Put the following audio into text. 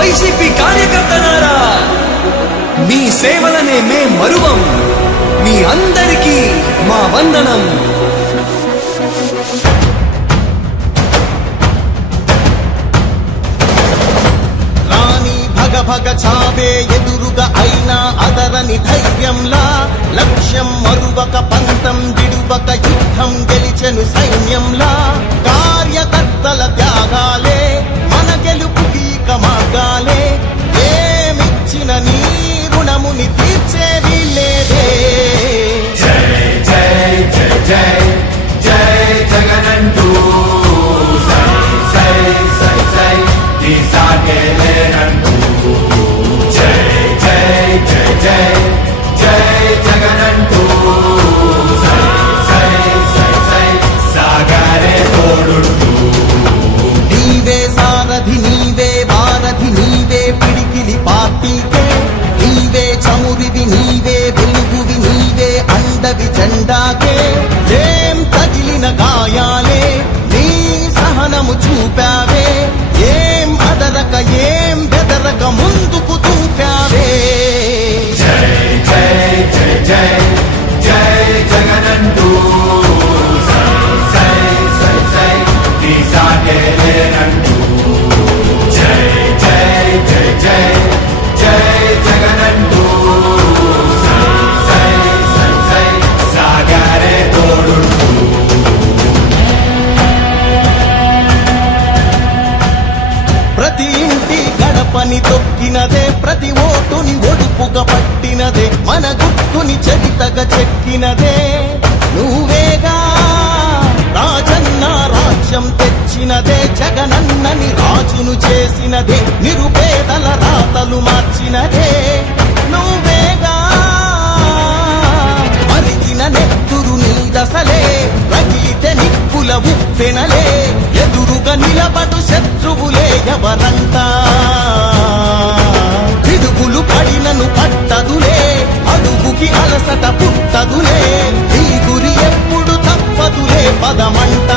YCP కార్యకర్తలారా, మీ సేవలనే మే మరువం. మీ అందరికీ మా వందనం. భగ చావే ఎదురుగా అయినా అదరని ధైర్యంలా, లక్ష్యం మరువక పంతం విడువక యుద్ధం గెలిచెను సైన్యంలా. కార్యకర్తల త్యాగాలే మన గెలుపుకి మార్గాలే. ఏమిచ్చిన నీ రుణముని తీర్చే వీళ్ళేదే. జై జై జై జై జై జగనంటూ సై సై సై సై నీ సాగే లేనంటూ. జై జై జై జై జై జగనంటూ సై సై సై సై సాగరే తోడుంటూ. నీవే సారథి నీవే వారధి నీవే పిడికిలి పార్టీకే. నీవే చమురివి నీవే వెలుగువి నీవే అండవి జెండాకే. ఏం తగిలిన గాయాలే నీ సహనము చూపావే. ఏం అదరక ఏం బెదరక ముందుకు దూకావే. జై జై జై జై జై జగనంటూ సై సై సై సై నీ సాగే లేనంటూ. జై జై జై జై జై జగనంటూ సై సై సై సై సాగరే తోడుంటూ. ప్రతి ఇంటి గడపని తొక్కినదే, ప్రతి ఓటుని ఒడుపుగా పట్టినదే, మన గుర్తుని చరితగా చెక్కినదే నువ్వేగా. రాజన్న రాజ్యం తెచ్చినదే, జగనన్నని రాజును చేసినదే, నిరుపేదల రాతలు మార్చినదే నువ్వేగా. మరిగిన నెత్తురు నీ దశలే, రగిలితే నిప్పుల ఉప్పెనలే. ఎదురుగా నిలబడు శత్రువులే ఎవరంతా. పిడుగులు పడినను పట్టదులే, అడుగుకి అలసట పుట్టదులే. ఈ గురి ఎప్పుడు తప్పదులే, పదమంట